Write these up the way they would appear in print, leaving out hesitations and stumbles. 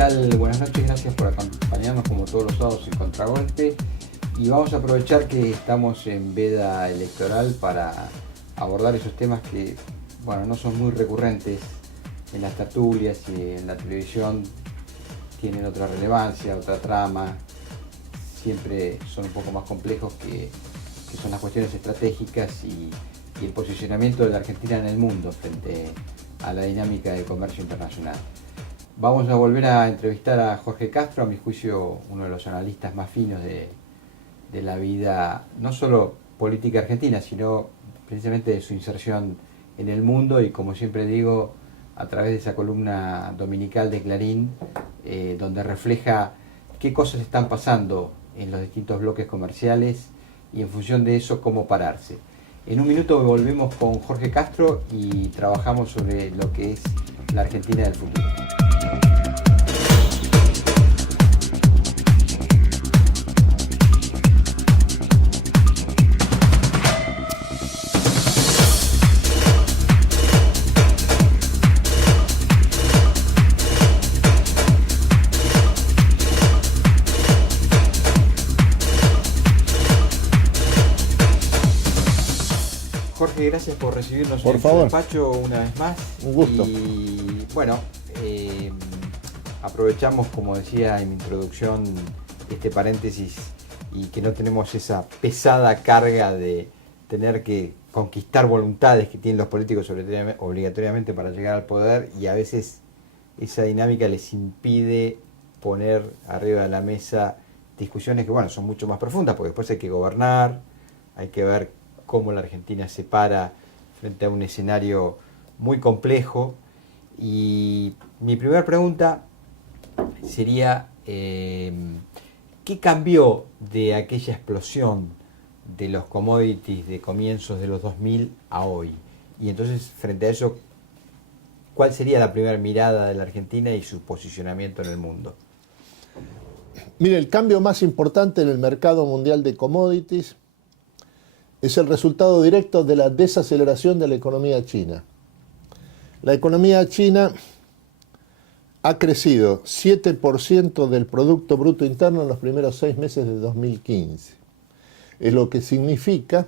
tal? Buenas noches, gracias por acompañarnos como todos los sábados en Contragolpe. Y vamos a aprovechar que estamos en veda electoral para abordar esos temas que, bueno, no son muy recurrentes en las tertulias y en la televisión. Tienen otra relevancia, otra trama. Siempre son un poco más complejos que son las cuestiones estratégicas y el posicionamiento de la Argentina en el mundo frente a la dinámica del comercio internacional. Vamos a volver a entrevistar a Jorge Castro, a mi juicio uno de los analistas más finos de la vida, no solo política argentina, sino precisamente de su inserción en el mundo y, como siempre digo, a través de esa columna dominical de Clarín, donde refleja qué cosas están pasando en los distintos bloques comerciales y en función de eso cómo pararse. En un minuto volvemos con Jorge Castro y trabajamos sobre lo que es la Argentina del futuro. Jorge, gracias por recibirnos en su despacho una vez más. Un gusto. Y bueno, aprovechamos, como decía en mi introducción, este paréntesis y que no tenemos esa pesada carga de tener que conquistar voluntades que tienen los políticos obligatoriamente para llegar al poder, y a veces esa dinámica les impide poner arriba de la mesa discusiones que, bueno, son mucho más profundas, porque después hay que gobernar, hay que ver cómo la Argentina se para frente a un escenario muy complejo. Y mi primera pregunta sería, ¿qué cambió de aquella explosión de los commodities de comienzos de los 2000 a hoy? Y entonces, frente a eso, ¿cuál sería la primera mirada de la Argentina y su posicionamiento en el mundo? Mire, el cambio más importante en el mercado mundial de commodities es el resultado directo de la desaceleración de la economía china. La economía china ha crecido 7% del Producto Bruto Interno en los primeros 6 meses de 2015. Es lo que significa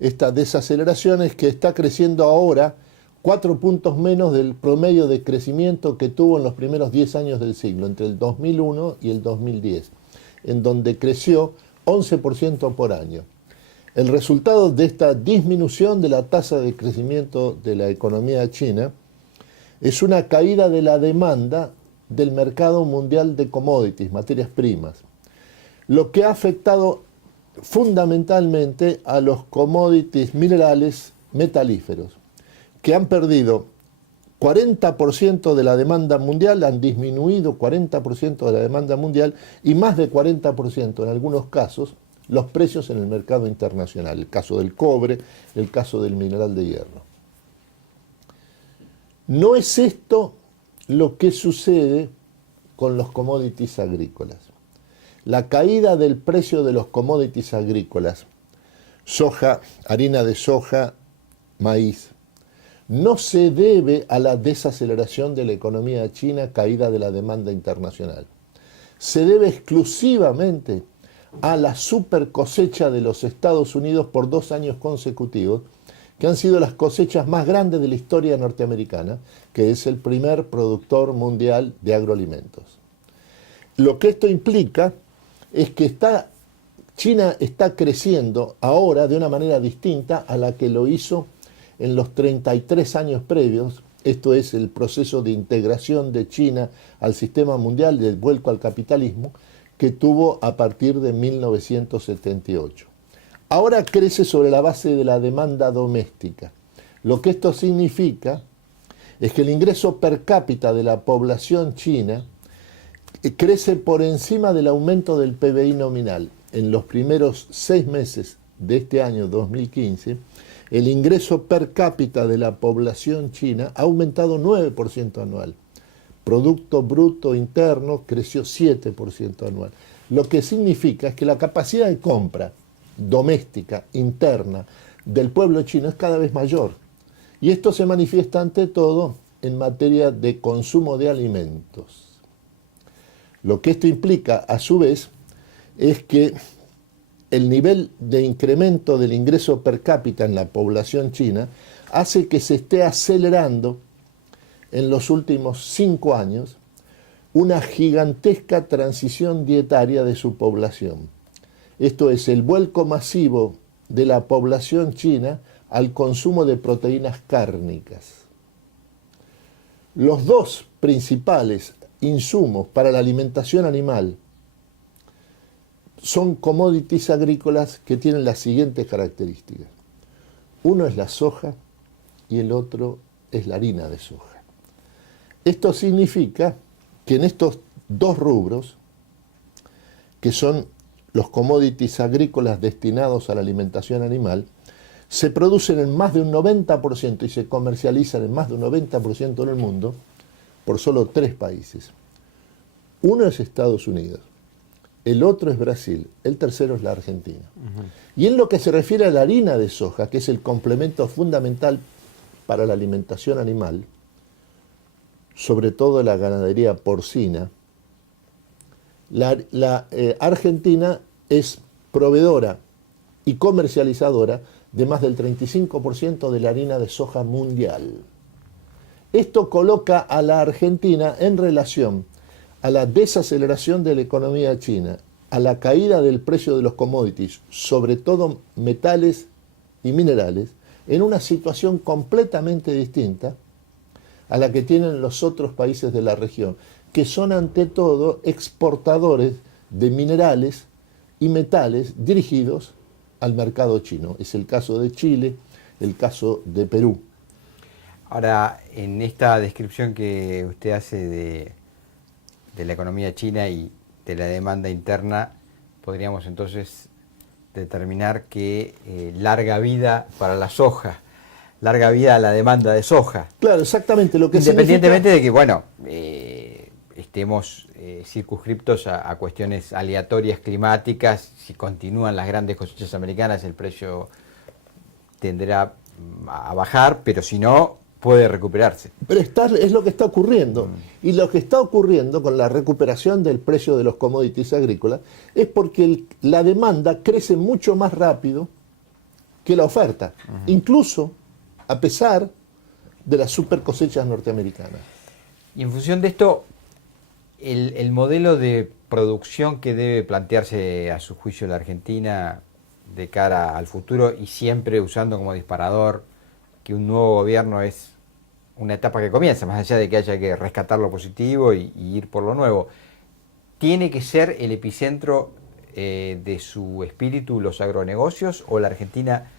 esta desaceleración, es que está creciendo ahora 4 puntos menos del promedio de crecimiento que tuvo en los primeros 10 años del siglo, entre el 2001 y el 2010, en donde creció 11% por año. El resultado de esta disminución de la tasa de crecimiento de la economía china es una caída de la demanda del mercado mundial de commodities, materias primas, lo que ha afectado fundamentalmente a los commodities minerales metalíferos, que han perdido 40% de la demanda mundial, han disminuido 40% de la demanda mundial y más de 40% en algunos casos los precios en el mercado internacional, el caso del cobre, el caso del mineral de hierro. No es esto lo que sucede con los commodities agrícolas. La caída del precio de los commodities agrícolas, soja, harina de soja, maíz, no se debe a la desaceleración de la economía china, caída de la demanda internacional. Se debe exclusivamente a la super cosecha de los Estados Unidos por 2 años consecutivos, que han sido las cosechas más grandes de la historia norteamericana, que es el primer productor mundial de agroalimentos. Lo que esto implica es que China está creciendo ahora de una manera distinta a la que lo hizo en los 33 años previos. Esto es el proceso de integración de China al sistema mundial, del vuelco al capitalismo, que tuvo a partir de 1978. Ahora crece sobre la base de la demanda doméstica. Lo que esto significa es que el ingreso per cápita de la población china crece por encima del aumento del PBI nominal. En los primeros 6 meses de este año 2015, el ingreso per cápita de la población china ha aumentado 9% anual. Producto Bruto Interno creció 7% anual. Lo que significa es que la capacidad de compra doméstica, interna, del pueblo chino es cada vez mayor. Y esto se manifiesta ante todo en materia de consumo de alimentos. Lo que esto implica, a su vez, es que el nivel de incremento del ingreso per cápita en la población china hace que se esté acelerando en los últimos 5 años una gigantesca transición dietaria de su población. Esto es el vuelco masivo de la población china al consumo de proteínas cárnicas. Los dos principales insumos para la alimentación animal son commodities agrícolas que tienen las siguientes características. Uno es la soja y el otro es la harina de soja. Esto significa que en estos dos rubros, que son los commodities agrícolas destinados a la alimentación animal, se producen en más de un 90% y se comercializan en más de un 90% en el mundo por solo 3 países. Uno es Estados Unidos, el otro es Brasil, el tercero es la Argentina. Y en lo que se refiere a la harina de soja, que es el complemento fundamental para la alimentación animal, sobre todo la ganadería porcina, la Argentina es proveedora y comercializadora de más del 35% de la harina de soja mundial. Esto coloca a la Argentina en relación a la desaceleración de la economía china, a la caída del precio de los commodities, sobre todo metales y minerales, en una situación completamente distinta a la que tienen los otros países de la región, que son ante todo exportadores de minerales y metales dirigidos al mercado chino. Es el caso de Chile, el caso de Perú. Ahora, en esta descripción que usted hace de la economía china y de la demanda interna, podríamos entonces determinar que larga vida para la soja, larga vida a la demanda de soja. Claro, exactamente. Lo que independientemente de que, bueno, estemos circunscriptos a cuestiones aleatorias climáticas, si continúan las grandes cosechas americanas, el precio tenderá a bajar, pero si no, puede recuperarse. Pero es lo que está ocurriendo. Y lo que está ocurriendo con la recuperación del precio de los commodities agrícolas es porque la demanda crece mucho más rápido que la oferta, incluso a pesar de las super cosechas norteamericanas. Y en función de esto, el modelo de producción que debe plantearse a su juicio la Argentina de cara al futuro, y siempre usando como disparador que un nuevo gobierno es una etapa que comienza, más allá de que haya que rescatar lo positivo y ir por lo nuevo, ¿tiene que ser el epicentro de su espíritu los agronegocios, o la Argentina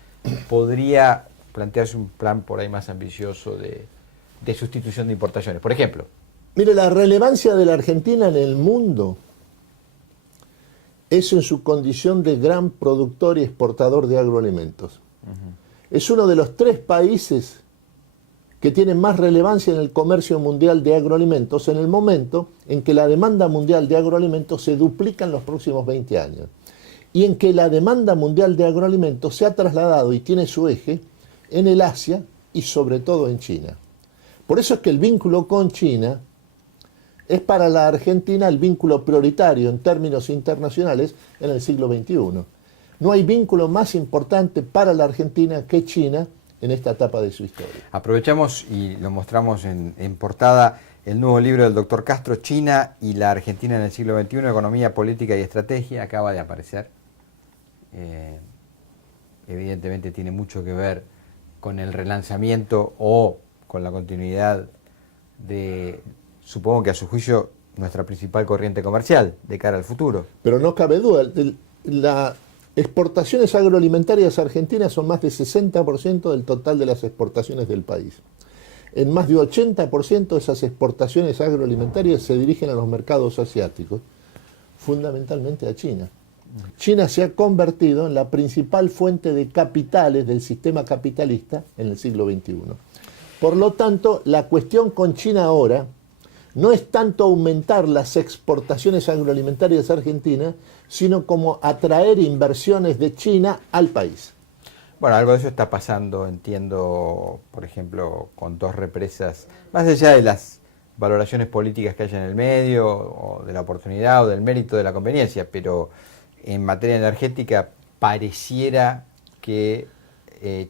podría plantearse un plan por ahí más ambicioso de sustitución de importaciones, por ejemplo? Mire, la relevancia de la Argentina en el mundo es en su condición de gran productor y exportador de agroalimentos. Es uno de los 3 países que tienen más relevancia en el comercio mundial de agroalimentos en el momento en que la demanda mundial de agroalimentos se duplica en los próximos 20 años y en que la demanda mundial de agroalimentos se ha trasladado y tiene su eje en el Asia y sobre todo en China. Por eso es que el vínculo con China es para la Argentina el vínculo prioritario en términos internacionales en el siglo XXI. No hay vínculo más importante para la Argentina que China en esta etapa de su historia. Aprovechamos y lo mostramos en portada el nuevo libro del doctor Castro, China y la Argentina en el siglo XXI, Economía, Política y Estrategia, acaba de aparecer. Evidentemente tiene mucho que ver con el relanzamiento o con la continuidad de, supongo que a su juicio, nuestra principal corriente comercial de cara al futuro. Pero no cabe duda, las exportaciones agroalimentarias argentinas son más de 60% del total de las exportaciones del país. En más de 80% de esas exportaciones agroalimentarias se dirigen a los mercados asiáticos, fundamentalmente a China. China se ha convertido en la principal fuente de capitales del sistema capitalista en el siglo XXI. Por lo tanto, la cuestión con China ahora no es tanto aumentar las exportaciones agroalimentarias argentinas, sino como atraer inversiones de China al país. Bueno, algo de eso está pasando, entiendo, por ejemplo, con 2 represas, más allá de las valoraciones políticas que haya en el medio, o de la oportunidad, o del mérito, de la conveniencia, pero en materia energética pareciera que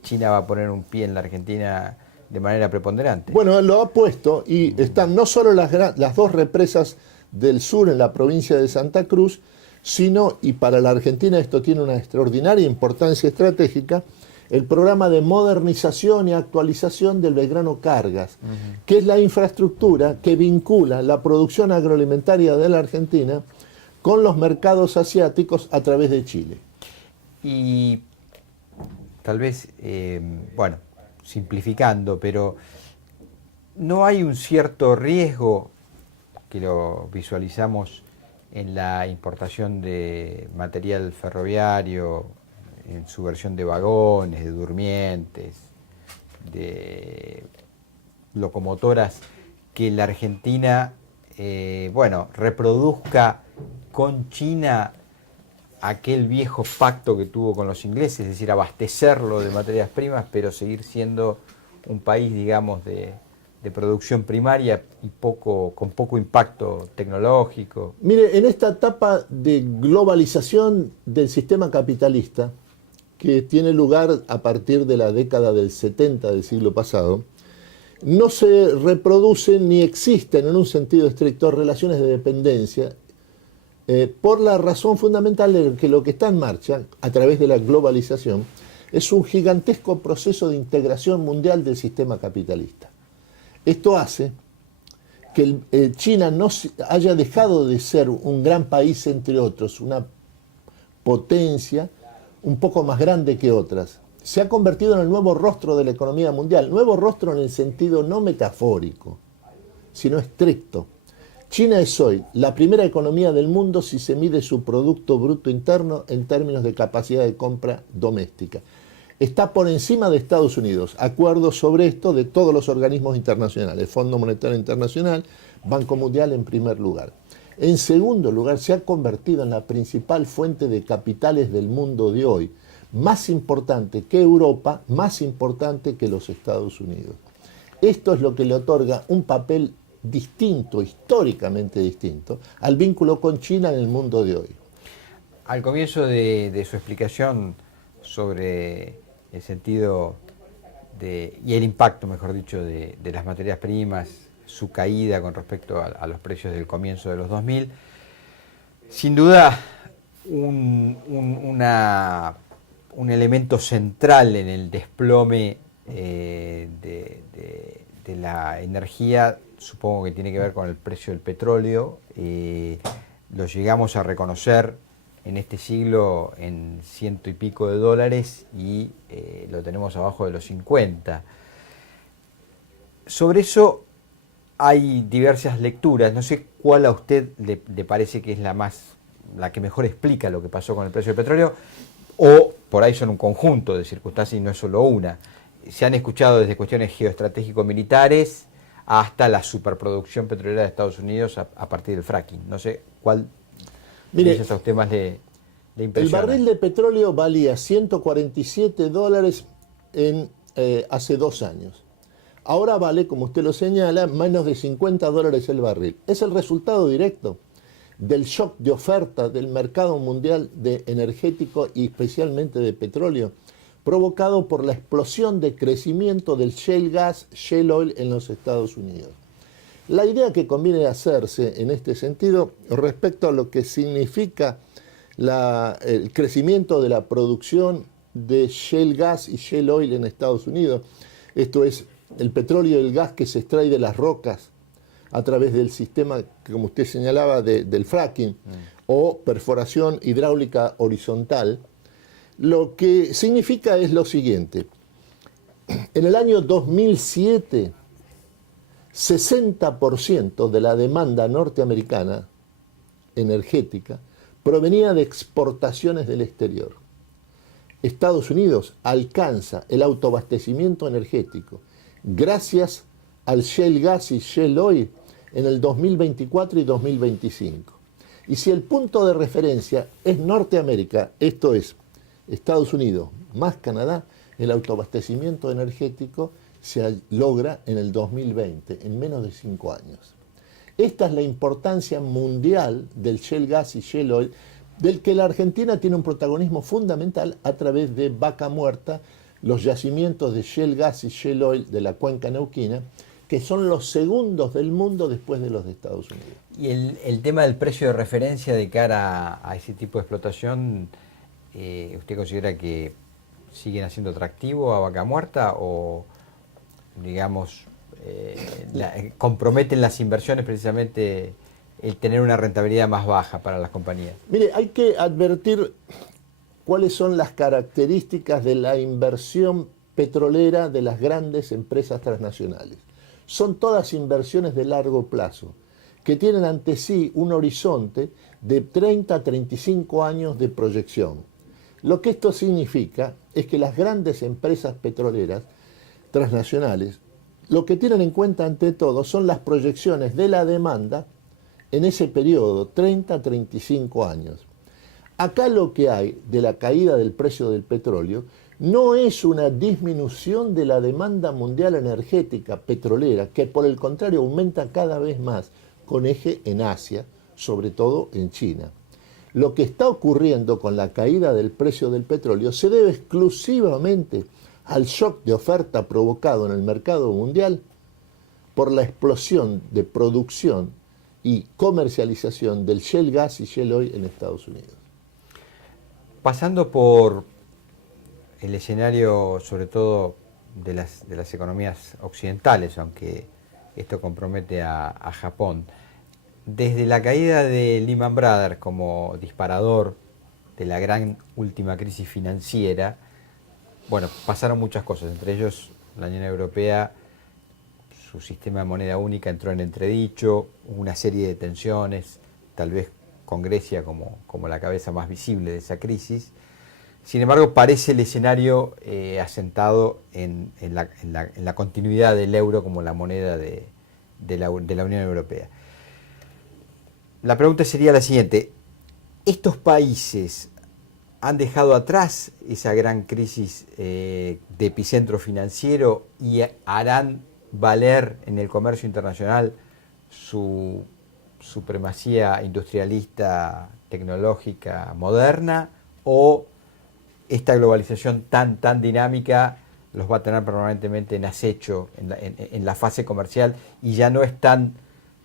China va a poner un pie en la Argentina de manera preponderante. Bueno, lo ha puesto y están no solo las dos represas del sur en la provincia de Santa Cruz, sino, y para la Argentina esto tiene una extraordinaria importancia estratégica, el programa de modernización y actualización del Belgrano Cargas, que es la infraestructura que vincula la producción agroalimentaria de la Argentina con los mercados asiáticos a través de Chile. Y tal vez, bueno, simplificando, pero ¿no hay un cierto riesgo, que lo visualizamos en la importación de material ferroviario, en su versión de vagones, de durmientes, de locomotoras, que la Argentina, bueno, reproduzca con China aquel viejo pacto que tuvo con los ingleses, es decir, abastecerlo de materias primas, pero seguir siendo un país, digamos, de producción primaria y con poco impacto tecnológico? Mire, en esta etapa de globalización del sistema capitalista, que tiene lugar a partir de la década del 70 del siglo pasado, no se reproducen ni existen en un sentido estricto relaciones de dependencia, por la razón fundamental de que lo que está en marcha a través de la globalización es un gigantesco proceso de integración mundial del sistema capitalista. Esto hace que China no haya dejado de ser un gran país entre otros, una potencia un poco más grande que otras. Se ha convertido en el nuevo rostro de la economía mundial, nuevo rostro en el sentido no metafórico, sino estricto. China es hoy la primera economía del mundo si se mide su Producto Bruto Interno en términos de capacidad de compra doméstica. Está por encima de Estados Unidos. Acuerdos sobre esto de todos los organismos internacionales, Fondo Monetario Internacional, Banco Mundial en primer lugar. En segundo lugar, se ha convertido en la principal fuente de capitales del mundo de hoy, más importante que Europa, más importante que los Estados Unidos. Esto es lo que le otorga un papel distinto, históricamente distinto, al vínculo con China en el mundo de hoy. Al comienzo de su explicación sobre el sentido y el impacto, mejor dicho, de las materias primas, su caída con respecto a los precios del comienzo de los 2000, sin duda un elemento central en el desplome de la energía, supongo que tiene que ver con el precio del petróleo. Lo llegamos a reconocer en este siglo en $100 y pico y lo tenemos abajo de los 50. Sobre eso hay diversas lecturas. No sé cuál a usted le parece que es la que mejor explica lo que pasó con el precio del petróleo, o por ahí son un conjunto de circunstancias y no es solo una. Se han escuchado desde cuestiones geoestratégico-militares hasta la superproducción petrolera de Estados Unidos a partir del fracking. No sé cuál de esos temas le impresiona. El barril de petróleo valía $147 hace 2 años. Ahora vale, como usted lo señala, menos de $50 el barril. Es el resultado directo del shock de oferta del mercado mundial de energético y especialmente de petróleo, provocado por la explosión de crecimiento del shale gas, shale oil en los Estados Unidos. La idea que conviene hacerse en este sentido respecto a lo que significa el crecimiento de la producción de shale gas y shale oil en Estados Unidos, esto es, el petróleo y el gas que se extrae de las rocas a través del sistema, como usted señalaba, del fracking o perforación hidráulica horizontal, lo que significa es lo siguiente. En el año 2007, 60% de la demanda norteamericana energética provenía de exportaciones del exterior. Estados Unidos alcanza el autoabastecimiento energético gracias al shale gas y shale oil en el 2024 y 2025. Y si el punto de referencia es Norteamérica, esto es Estados Unidos más Canadá, el autoabastecimiento energético se logra en el 2020, en menos de 5 años. Esta es la importancia mundial del shale gas y shale oil, del que la Argentina tiene un protagonismo fundamental a través de Vaca Muerta, los yacimientos de shale gas y shale oil de la cuenca neuquina, que son los segundos del mundo después de los de Estados Unidos. Y el tema del precio de referencia de cara a ese tipo de explotación, ¿usted considera que siguen haciendo atractivo a Vaca Muerta o, digamos, comprometen las inversiones precisamente el tener una rentabilidad más baja para las compañías? Mire, hay que advertir cuáles son las características de la inversión petrolera de las grandes empresas transnacionales. Son todas inversiones de largo plazo, que tienen ante sí un horizonte de 30 a 35 años de proyección. Lo que esto significa es que las grandes empresas petroleras transnacionales lo que tienen en cuenta ante todo son las proyecciones de la demanda en ese periodo, 30 a 35 años. Acá lo que hay de la caída del precio del petróleo no es una disminución de la demanda mundial energética petrolera, que por el contrario aumenta cada vez más, con eje en Asia, sobre todo en China. Lo que está ocurriendo con la caída del precio del petróleo se debe exclusivamente al shock de oferta provocado en el mercado mundial por la explosión de producción y comercialización del shale gas y shale oil en Estados Unidos. Pasando por el escenario, sobre todo de las economías occidentales, aunque esto compromete a Japón, desde la caída de Lehman Brothers como disparador de la gran última crisis financiera, bueno, pasaron muchas cosas, entre ellos la Unión Europea, su sistema de moneda única entró en entredicho, hubo una serie de tensiones, tal vez con Grecia como la cabeza más visible de esa crisis. Sin embargo, parece el escenario asentado en la continuidad del euro como la moneda de la Unión Europea. La pregunta sería la siguiente: ¿estos países han dejado atrás esa gran crisis de epicentro financiero y harán valer en el comercio internacional su supremacía industrialista, tecnológica, moderna, o esta globalización tan dinámica los va a tener permanentemente en acecho en la fase comercial y ya no es tan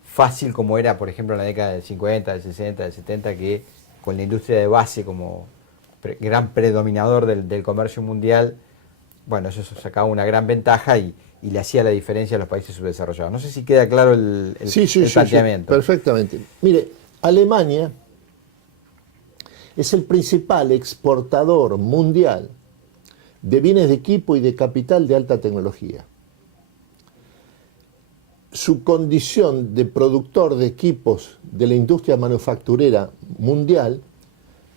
fácil como era, por ejemplo, en la década del 50, del 60, del 70, que con la industria de base como gran predominador del comercio mundial, bueno, eso sacaba una gran ventaja y le hacía la diferencia a los países subdesarrollados? No sé si queda claro el planteamiento. Sí, perfectamente. Mire, Alemania es el principal exportador mundial de bienes de equipo y de capital de alta tecnología. Su condición de productor de equipos de la industria manufacturera mundial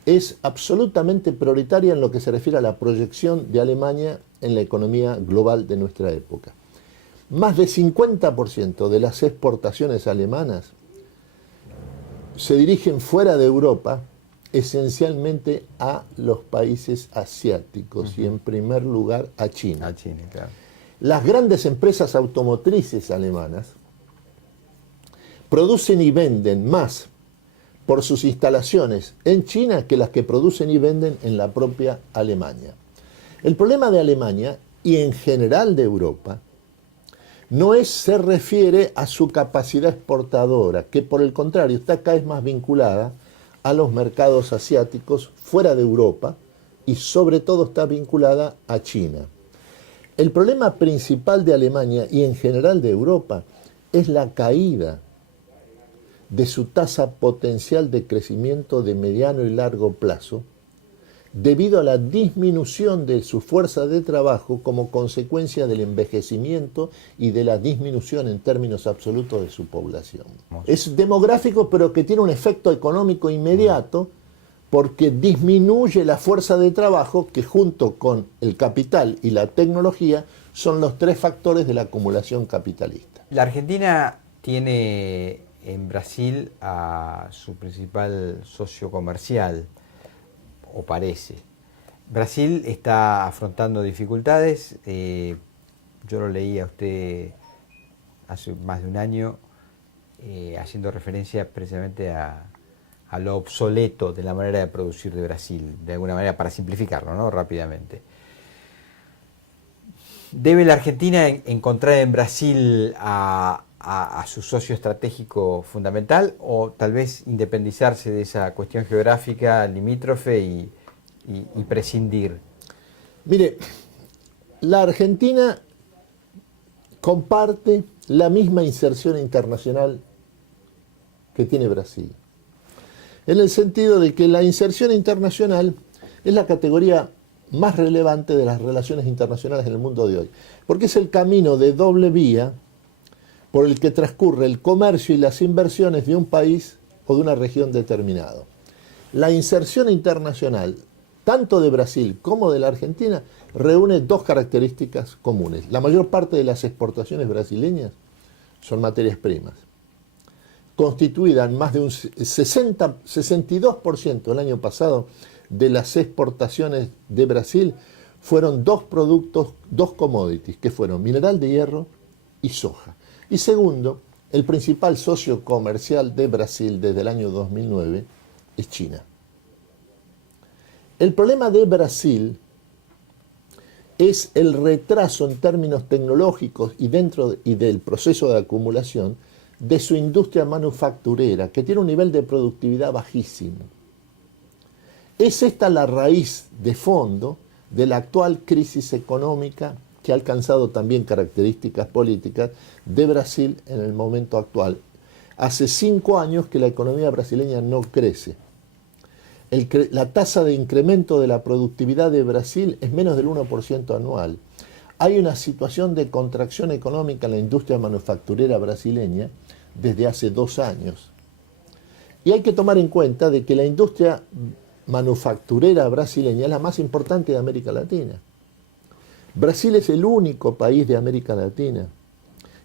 es absolutamente prioritaria en lo que se refiere a la proyección de Alemania en la economía global de nuestra época. Más de 50% de las exportaciones alemanas se dirigen fuera de Europa, esencialmente a los países asiáticos y en primer lugar a China. A China, claro. Las grandes empresas automotrices alemanas producen y venden más por sus instalaciones en China que las que producen y venden en la propia Alemania. El problema de Alemania y en general de Europa se refiere a su capacidad exportadora, que por el contrario está cada vez más vinculada a los mercados asiáticos fuera de Europa y sobre todo está vinculada a China. El problema principal de Alemania y en general de Europa es la caída de su tasa potencial de crecimiento de mediano y largo plazo debido a la disminución de su fuerza de trabajo como consecuencia del envejecimiento y de la disminución en términos absolutos de su población. Es demográfico, pero que tiene un efecto económico inmediato porque disminuye la fuerza de trabajo que junto con el capital y la tecnología son los tres factores de la acumulación capitalista. La Argentina tiene en Brasil a su principal socio comercial, o parece. Brasil está afrontando dificultades. Yo lo leí a usted hace más de un año haciendo referencia precisamente a lo obsoleto de la manera de producir de Brasil, de alguna manera para simplificarlo, ¿no? Rápidamente. ¿Debe la Argentina encontrar en Brasil a su socio estratégico fundamental o tal vez independizarse de esa cuestión geográfica limítrofe y prescindir? Mire, la Argentina comparte la misma inserción internacional que tiene Brasil, en el sentido de que la inserción internacional es la categoría más relevante de las relaciones internacionales en el mundo de hoy, porque es el camino de doble vía por el que transcurre el comercio y las inversiones de un país o de una región determinado. La inserción internacional, tanto de Brasil como de la Argentina, reúne dos características comunes. La mayor parte de las exportaciones brasileñas son materias primas. Constituidas más de un 62% el año pasado de las exportaciones de Brasil fueron dos productos, dos commodities, que fueron mineral de hierro y soja. Y segundo, el principal socio comercial de Brasil desde el año 2009 es China. El problema de Brasil es el retraso en términos tecnológicos y dentro y del proceso de acumulación de su industria manufacturera, que tiene un nivel de productividad bajísimo. Es esta la raíz de fondo de la actual crisis económica que ha alcanzado también características políticas de Brasil en el momento actual. Hace 5 años que la economía brasileña no crece. La tasa de incremento de la productividad de Brasil es menos del 1% anual. Hay una situación de contracción económica en la industria manufacturera brasileña desde hace 2 años. Y hay que tomar en cuenta de que la industria manufacturera brasileña es la más importante de América Latina. Brasil es el único país de América Latina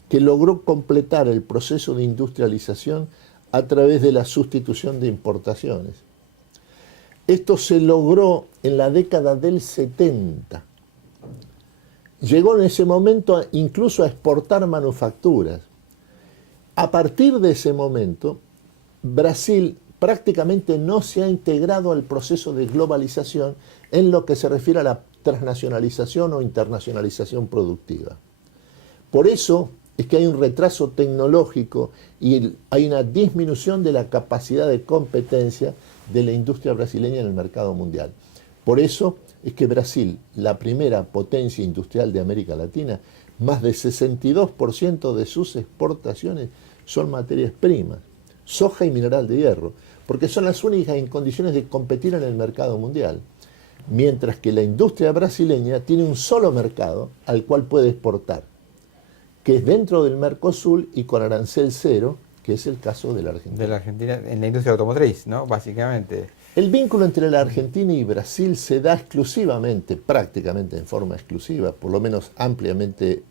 que logró completar el proceso de industrialización a través de la sustitución de importaciones. Esto se logró en la década del 70. Llegó en ese momento incluso a exportar manufacturas. A partir de ese momento, Brasil prácticamente no se ha integrado al proceso de globalización en lo que se refiere a la transnacionalización o internacionalización productiva. Por eso es que hay un retraso tecnológico y hay una disminución de la capacidad de competencia de la industria brasileña en el mercado mundial. Por eso es que Brasil, la primera potencia industrial de América Latina, más del 62% de sus exportaciones son materias primas, soja y mineral de hierro, porque son las únicas en condiciones de competir en el mercado mundial. Mientras que la industria brasileña tiene un solo mercado al cual puede exportar, que es dentro del Mercosur y con arancel cero, que es el caso de la Argentina. De la Argentina en la industria automotriz, ¿no? Básicamente. El vínculo entre la Argentina y Brasil se da exclusivamente, prácticamente en forma exclusiva, por lo menos ampliamente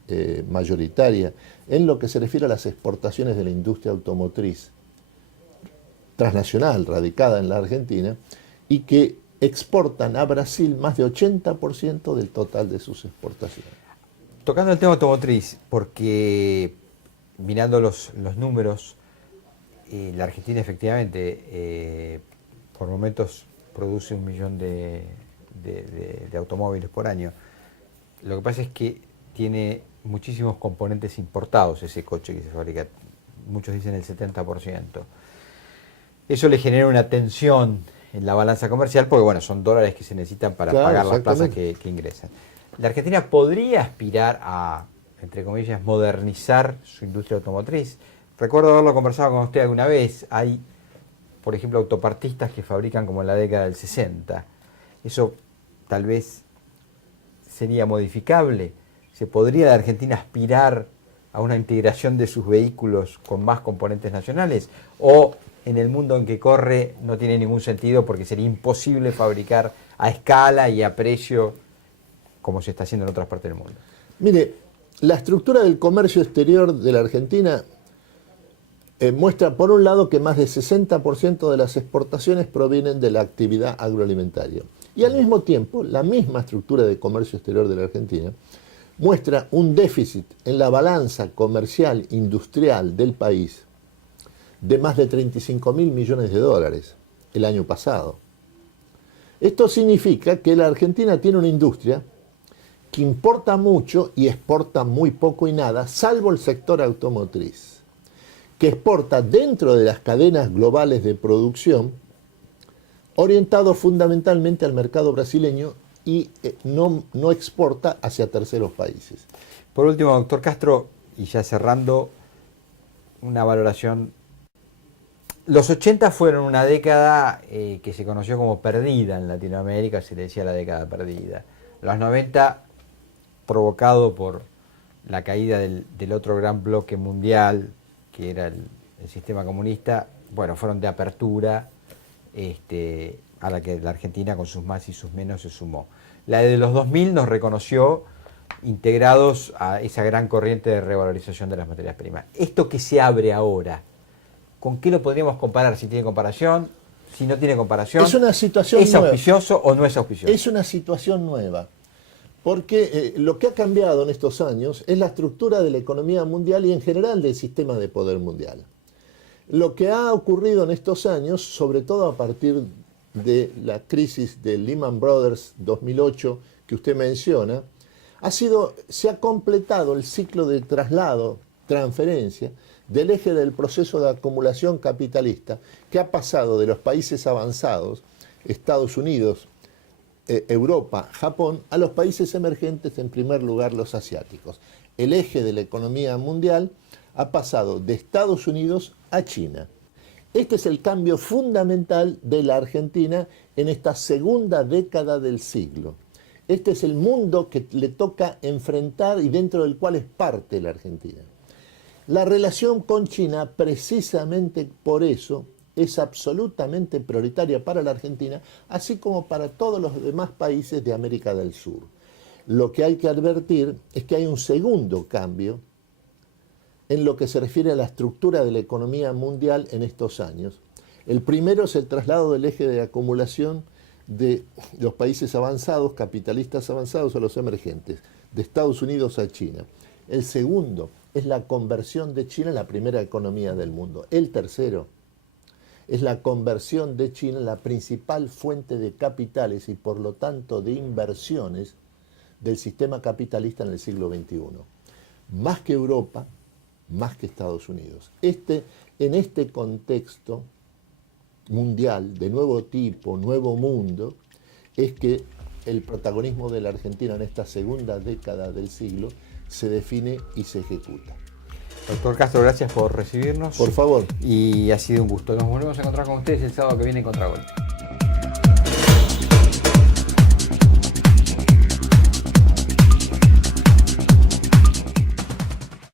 mayoritaria, en lo que se refiere a las exportaciones de la industria automotriz transnacional radicada en la Argentina y que exportan a Brasil más de 80% del total de sus exportaciones. Tocando el tema automotriz, porque mirando los números, la Argentina efectivamente por momentos produce 1 millón de automóviles por año. Lo que pasa es que tiene muchísimos componentes importados ese coche que se fabrica, muchos dicen el 70%. Eso le genera una tensión en la balanza comercial porque bueno, son dólares que se necesitan para pagar las plazas que ingresan. La Argentina podría aspirar a, entre comillas, modernizar su industria automotriz. Recuerdo haberlo conversado con usted alguna vez. Hay, por ejemplo, autopartistas que fabrican como en la década del 60. Eso tal vez sería modificable. ¿Se podría la Argentina aspirar a una integración de sus vehículos con más componentes nacionales? ¿O en el mundo en que corre no tiene ningún sentido porque sería imposible fabricar a escala y a precio como se está haciendo en otras partes del mundo? Mire, la estructura del comercio exterior de la Argentina muestra, por un lado, que más del 60% de las exportaciones provienen de la actividad agroalimentaria. Y al mismo tiempo, la misma estructura de comercio exterior de la Argentina muestra un déficit en la balanza comercial industrial del país de más de 35.000 millones de dólares el año pasado. Esto significa que la Argentina tiene una industria que importa mucho y exporta muy poco y nada, salvo el sector automotriz, que exporta dentro de las cadenas globales de producción, orientado fundamentalmente al mercado brasileño y no exporta hacia terceros países. Por último, doctor Castro, y ya cerrando, una valoración. Los 80 fueron una década que se conoció como perdida en Latinoamérica, se le decía la década perdida. Los 90, provocado por la caída del otro gran bloque mundial, que era el sistema comunista, bueno, fueron de apertura, a la que la Argentina con sus más y sus menos se sumó. La de los 2000 nos reconoció integrados a esa gran corriente de revalorización de las materias primas. Esto que se abre ahora, ¿con qué lo podríamos comparar? Si tiene comparación, si no tiene comparación. Es una situación ¿Es nueva. auspicioso o no es auspicioso? Es una situación nueva, porque lo que ha cambiado en estos años es la estructura de la economía mundial y en general del sistema de poder mundial. Lo que ha ocurrido en estos años, sobre todo a partir de la crisis de Lehman Brothers 2008 que usted menciona, se ha completado el ciclo de traslado, transferencia, del eje del proceso de acumulación capitalista que ha pasado de los países avanzados, Estados Unidos, Europa, Japón, a los países emergentes, en primer lugar los asiáticos. El eje de la economía mundial ha pasado de Estados Unidos a China. Este es el cambio fundamental de la Argentina en esta segunda década del siglo. Este es el mundo que le toca enfrentar y dentro del cual es parte la Argentina. La relación con China, precisamente por eso, es absolutamente prioritaria para la Argentina, así como para todos los demás países de América del Sur. Lo que hay que advertir es que hay un segundo cambio en lo que se refiere a la estructura de la economía mundial en estos años. El primero es el traslado del eje de acumulación de los países avanzados, capitalistas avanzados, a los emergentes, de Estados Unidos a China. El segundo es la conversión de China en la primera economía del mundo. El tercero es la conversión de China en la principal fuente de capitales y por lo tanto de inversiones del sistema capitalista en el siglo XXI. Más que Europa, más que Estados Unidos. En este contexto mundial de nuevo tipo, nuevo mundo, es que el protagonismo de la Argentina en esta segunda década del siglo se define y se ejecuta. Doctor Castro, gracias por recibirnos. Por favor. Y ha sido un gusto. Nos volvemos a encontrar con ustedes el sábado que viene en Contragolpe.